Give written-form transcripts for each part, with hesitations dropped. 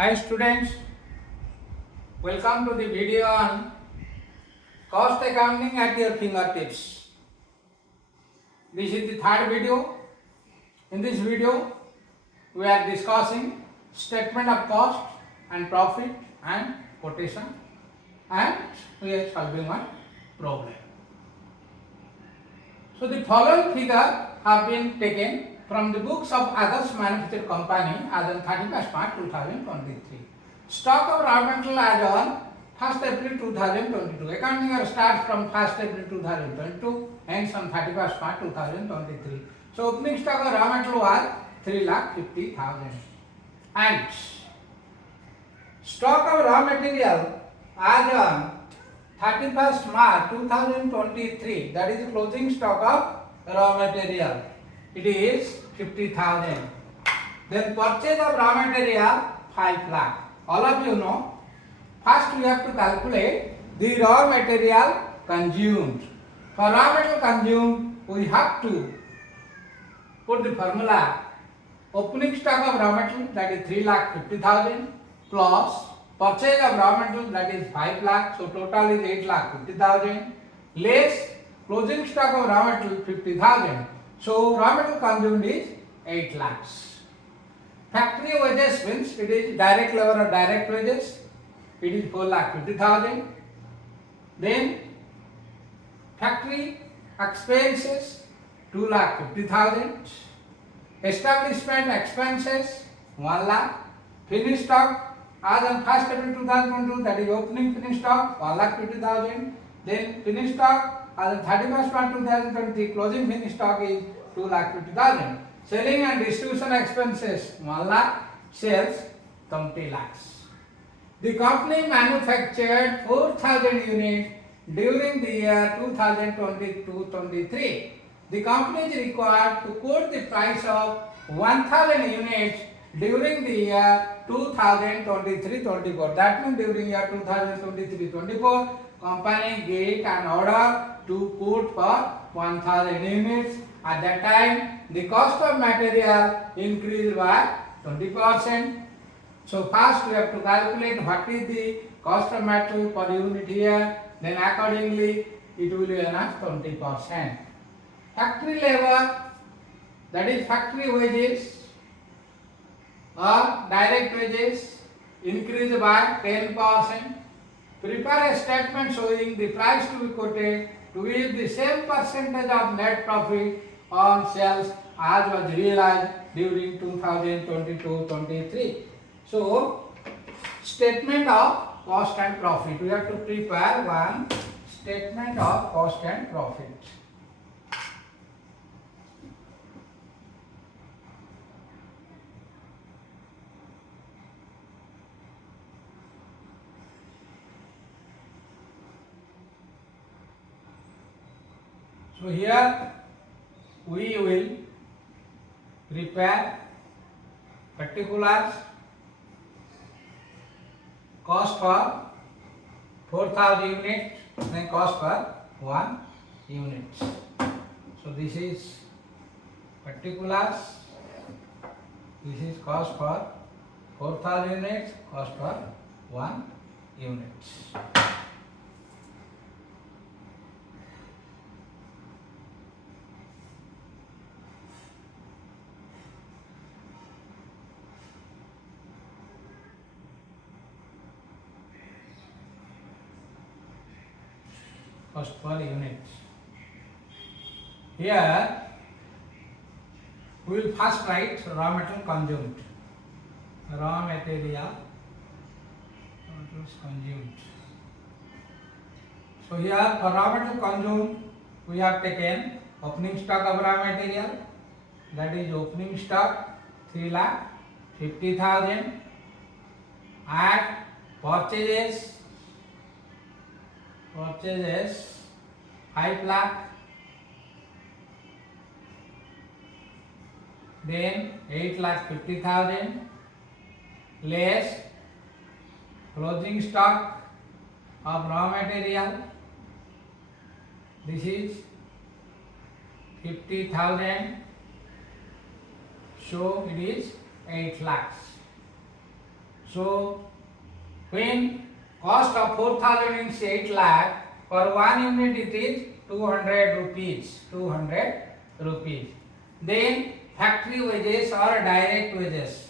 Hi students, welcome to the video on cost accounting at your fingertips. This is the third video. In this video, we are discussing statement of cost and profit and quotation, and we are solving one problem. So the following figure have been taken from the books of Adarsh Manufacturing Company as on 31st March 2023. Stock of raw material as on 1st April 2022. Accounting year starts from 1st April 2022 ends on 31st March 2023. So opening stock of raw material was 3,50,000. And stock of raw material as on 31st March 2023, that is the closing stock of raw material. It is 50,000. Then purchase of raw material 5 lakh. All of you know, first we have to calculate the raw material consumed. For raw material consumed, we have to put the formula opening stock of raw material, that is 3,50,000, plus purchase of raw material, that is 5 lakh, so total is 8,50,000, less closing stock of raw material 50,000. So raw material consumed is 8 lakhs. Factory wages means it is direct labor or direct wages. It is 4,50,000. Then factory expenses 2,50,000. Establishment expenses 1 lakh. Finished stock as on 1st April 2022, that is opening finished stock 1,50,000. Then finished stock as on 31st March 2023, closing finished stock is 2,50,000. Selling and distribution expenses 1 lakh, sales 20 lakhs. The company manufactured 4,000 units during the year 2022-23. The company is required to quote the price of 1,000 units during the year 2023-24. That means during year 2023-24, company get an order to quote for 1,000 units. At that time, the cost of material increased by 20%. So first we have to calculate what is the cost of material per unit here. Then accordingly, it will be as 20%. Factory labor, that is factory wages or direct wages, increased by 10%. Prepare a statement showing the price to be quoted to give the same percentage of net profit on sales as was realized during 2022-23. So, statement of cost and profit. We have to prepare one statement of cost and profit. So here we will prepare particulars, cost for 4,000 units, then cost for 1 unit. So this is particulars, this is cost for 4,000 units, cost for 1 unit. Cost per unit. Here we will first write raw material consumed. Raw material consumed. So here for raw material consumed, we have taken opening stock of raw material, that is opening stock 3,50,000, and purchases 5 lakh, then 8,50,000, less closing stock of raw material, this is 50,000, so it is 8 lakhs. So when cost of 4,000 is 8 lakh, for 1 unit it is 200 rupees. 200 rupees. Then factory wages or direct wages.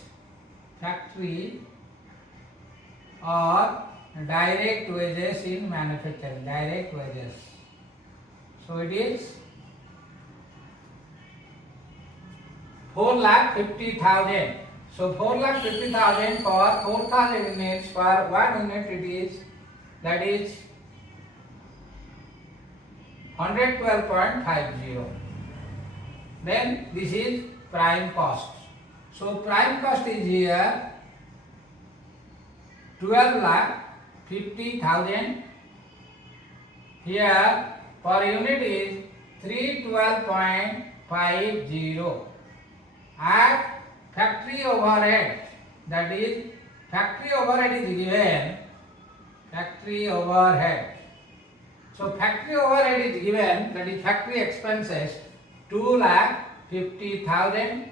Factory or direct wages in manufacturing. Direct wages. So it is 4,50,000. So 4,50,000 for 4,000 units, for 1 unit it is, that is 112.50. Then this is prime cost. So prime cost is here 12,50,000. Here per unit is 312.50. At factory overhead, that is factory overhead is given, factory overhead. So factory overhead is given, that is factory expenses 2,50,000.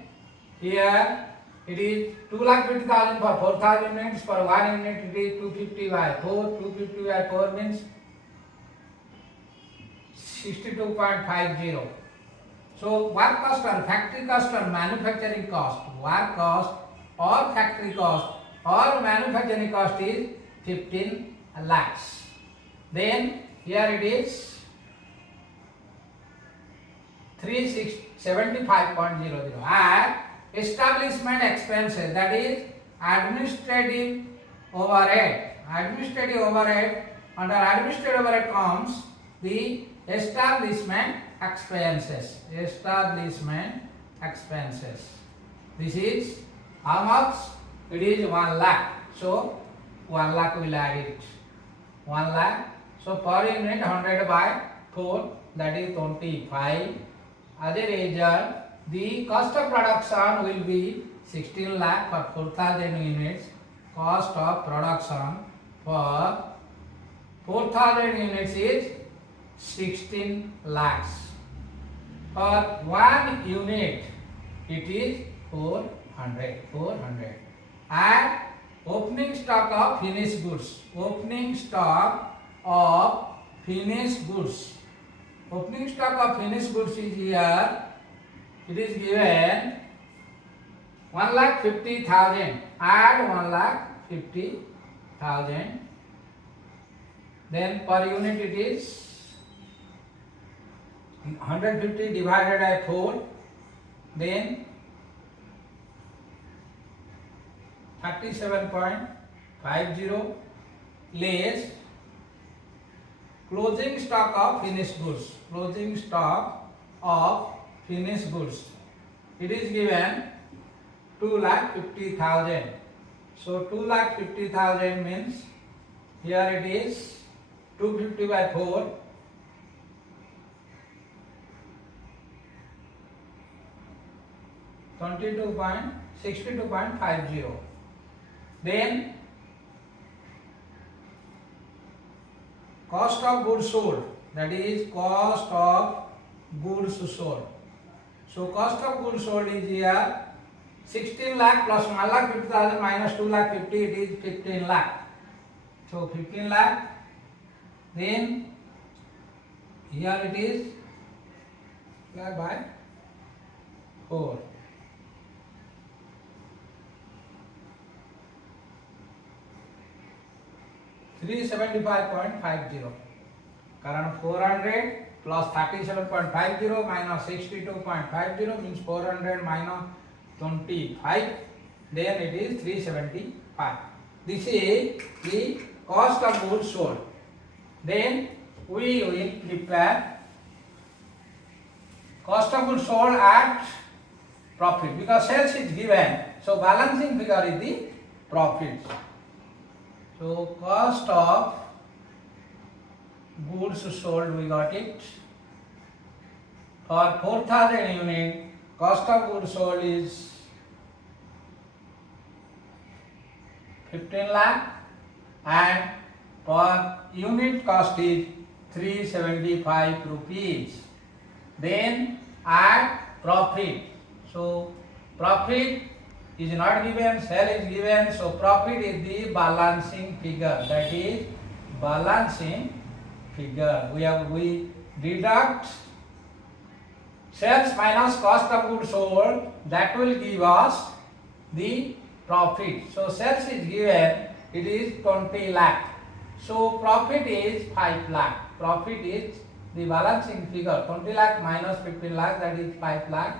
Here it is 2,50,000 for 4,000 units, for 1 unit it is 250 by 4, 250 by 4 means 62.50. So work cost or factory cost or manufacturing cost, work cost or factory cost or manufacturing cost is 15 lakhs. Then here it is 375.00. And establishment expenses, that is administrative overhead. Administrative overhead, under administrative overhead comes the establishment expenses. Establishment expenses. This is how much? It is 1 lakh. So 1 lakh will add it. 1 lakh. So per unit 100 by 4, that is 25. As a result, the cost of production will be 16 lakh for 4,000 units. Cost of production for 4,000 units is 16 lakhs. For 1 unit it is 400. And opening stock of finished goods. Opening stock of finished goods. Opening stock of finished goods is here. It is given 1,50,000. Add 1,50,000. Then per unit it is 150 divided by 4. Then 37.50 less closing stock of finished goods. Closing stock of finished goods. It is given 2,50,000. So 2,50,000 means here it is 250 by 4. 62.50. Then cost of goods sold, that is cost of goods sold. So cost of goods sold is here 16 lakh plus 1,50,000 minus 2,50,000, it is 15 lakh. So 15 lakh. Then here it is by 4. 375.50. Current 400 plus 37.50 minus 62.50 means 400 minus 25. Then it is 375. This is the cost of goods sold. Then we will prepare cost of goods sold at profit, because sales is given. So balancing figure is the profit. So cost of goods sold, we got it. For 4,000 unit, cost of goods sold is 15 lakh and per unit cost is 375 rupees. Then add profit. So profit is not given, sale is given, so profit is the balancing figure, that is balancing figure. We deduct sales minus cost of goods sold, that will give us the profit. So sales is given, it is 20 lakh. So profit is 5 lakh. Profit is the balancing figure, 20 lakh minus 15 lakh, that is 5 lakh.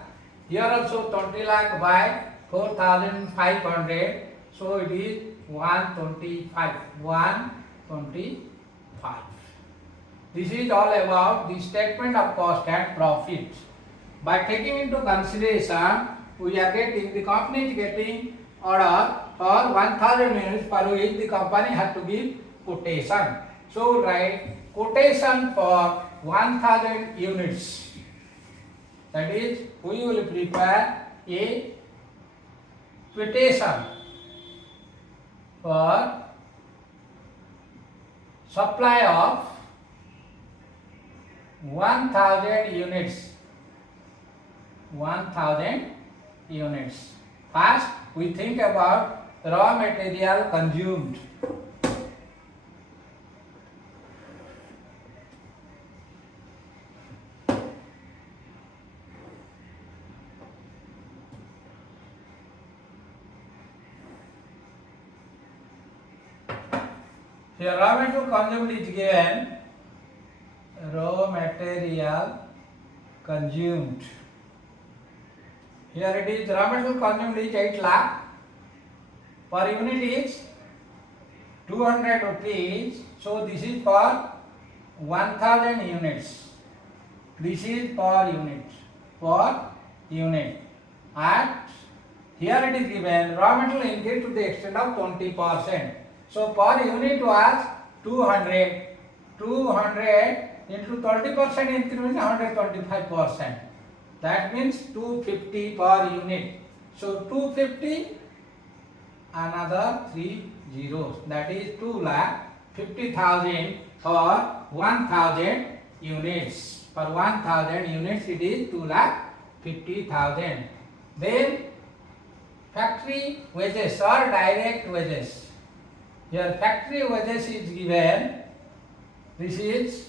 Here also 20 lakh by 4,500, so it is 125. 125. This is all about the statement of cost and profit. By taking into consideration, we are getting, the company is getting order for 1,000 units, for which the company has to give quotation. So write quotation for 1,000 units. That is, we will prepare a quotation for supply of 1,000 units. 1,000 units. First, we think about raw material consumed. Here raw material consumed is given, raw material consumed. Here it is, raw material consumed is 8 lakh, per unit is 200 rupees, so this is for 1,000 units. This is per unit. And here it is given, raw material increased to the extent of 20%. So per unit was 200. 200 into 20% increment is 125%. That means 250 per unit. So 250, another 3 zeros. That is 2,50,000 for 1,000 units. For 1,000 units it is 2,50,000. Then factory wages or direct wages. Here factory wages is given. This is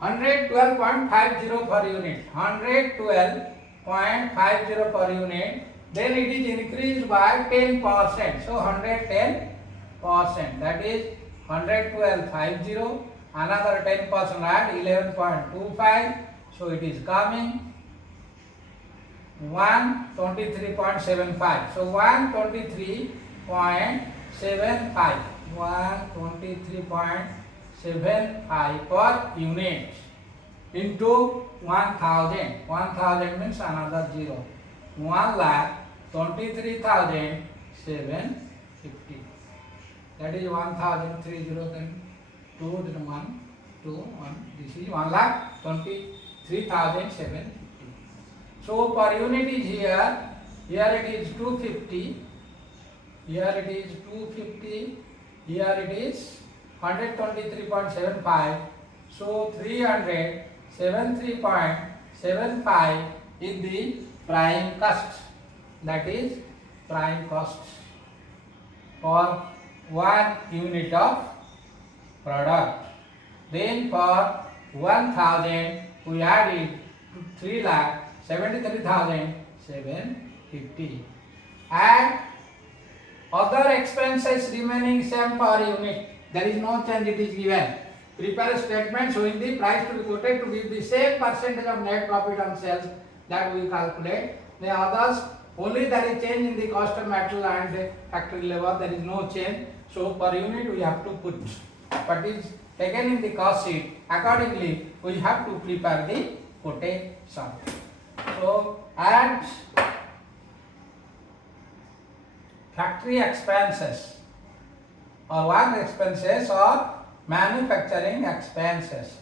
112.50 per unit. 112.50 per unit. Then it is increased by 10%. So 110%. That is 112.50. Another 10% at 11.25. So it is coming 123.75. So 123.75. 123.75 per unit into 1,000. 1,000 means another zero. 1,23,750. That is 1,003 zeros and 2 then 1 2 1. This is 1,23,750. So per unit is here. Here it is 250. Here it is 250. Here it is 123.75. So 373.75 is the prime cost. That is prime cost for 1 unit of product. Then for 1,000 we added 3,73,750. And other expenses remaining same per unit. There is no change, it is given. Prepare a statement showing the price to be quoted to give the same percentage of net profit on sales that we calculate. The others, only there is change in the cost of material and factory labor, there is no change. So per unit we have to put what is taken in the cost sheet. Accordingly, we have to prepare the quotation. So add factory expenses or work expenses or manufacturing expenses.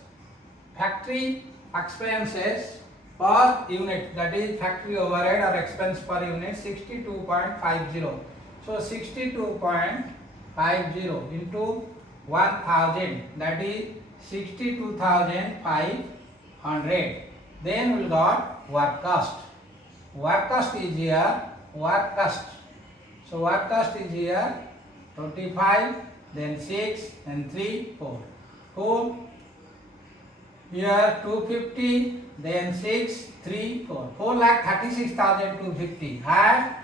Factory expenses per unit, that is factory overhead or expense per unit, 62.50. So 62.50 into 1,000, that is 62,500. Then we got work cost. Work cost is here work cost. So work cost is here 25, then 6, then 3, 4. 4, here 250, then 6, 3, 4. 4,36,250. And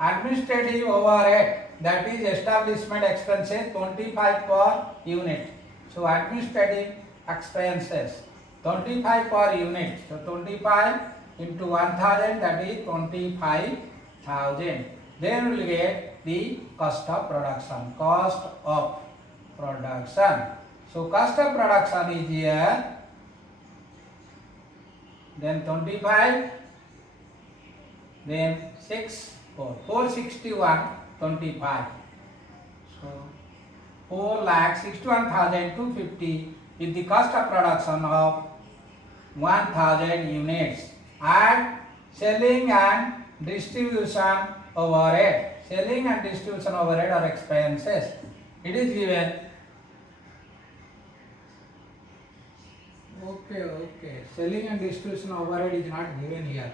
administrative overhead, that is establishment expenses, 25 per unit. So administrative expenses 25 per unit. So 25 into 1000, that is 25,000. Then we will get the cost of production. Cost of production. So cost of production is here. Then 25. Then 6, 4. 461.25. So 4,61,250 is the cost of production of 1000 units. Add selling and distribution overhead. Selling and distribution overhead are expenses. It is given. Okay. Selling and distribution overhead is not given here.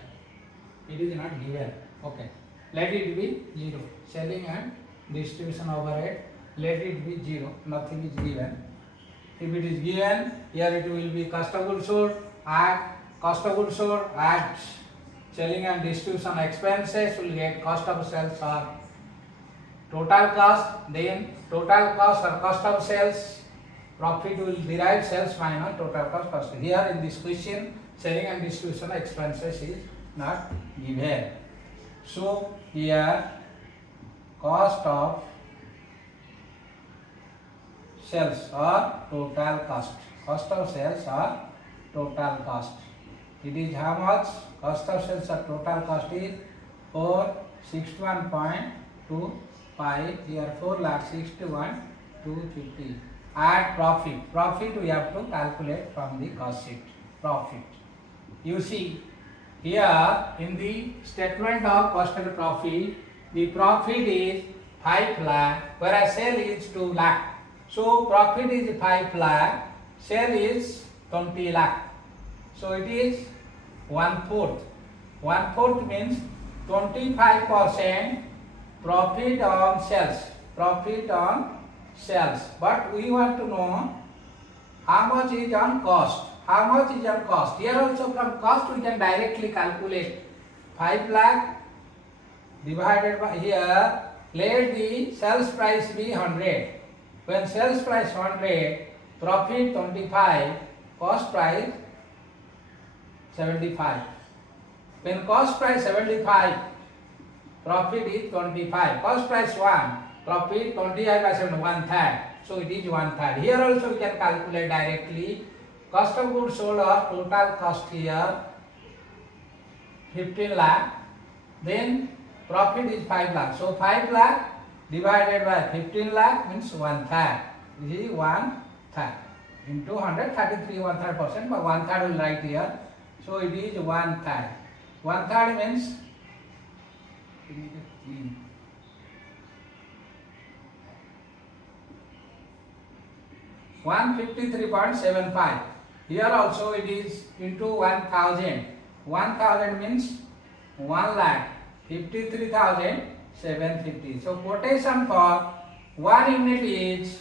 It is not given. Okay. Let it be 0. Selling and distribution overhead, let it be 0. Nothing is given. If it is given, here it will be cost of goods sold, add cost of goods sold, add selling and distribution expenses, will get cost of sales or total cost, then total cost or cost of sales, profit will derive sales minus total cost. Here in this question, selling and distribution expenses is not given. So here cost of sales or total cost. Cost of sales or total cost. It is how much? Cost of sales or total cost is 461.25. Here 4,61,250. Add profit. Profit we have to calculate from the cost sheet. Profit. You see here in the statement of cost and profit, the profit is 5 lakh, whereas sale is 2 lakh. So profit is 5 lakh, sale is 20 lakh. So it is 1/4. 1/4 means 25% profit on sales. Profit on sales. But we want to know how much is on cost. How much is on cost? Here also from cost we can directly calculate 5 lakh divided by here. Let the sales price be 100. When sales price 100, profit 25, cost price 75. When cost price 75, profit is 25. Cost price 1, profit 25 by 7, 1/3. So it is 1/3. Here also we can calculate directly. Cost of goods sold or total cost here 15 lakh. Then profit is 5 lakh. So 5 lakh divided by 15 lakh means 1/3. This is 1/3 into 133 1/3%, but 1/3 will write here. So it is 1/3. 1/3 means 153.75. Here also it is into 1000. 1000 means 1,53,750. So quotation for 1 unit is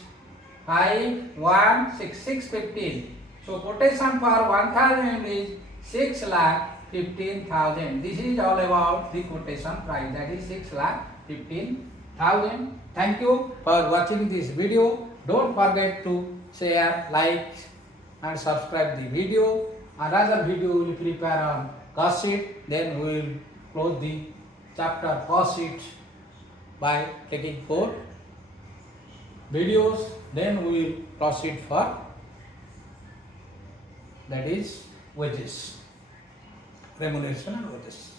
5,166.15. So quotation for 1000 unit is 6,15,000. This is all about the quotation price, that is 6,15,000. Thank you for watching this video. Don't forget to share, like and subscribe the video. Another video will prepare on cost sheet. Then we will close the chapter cost sheet by taking 4 videos. Then we will proceed for, that is, wages, remuneration and wages.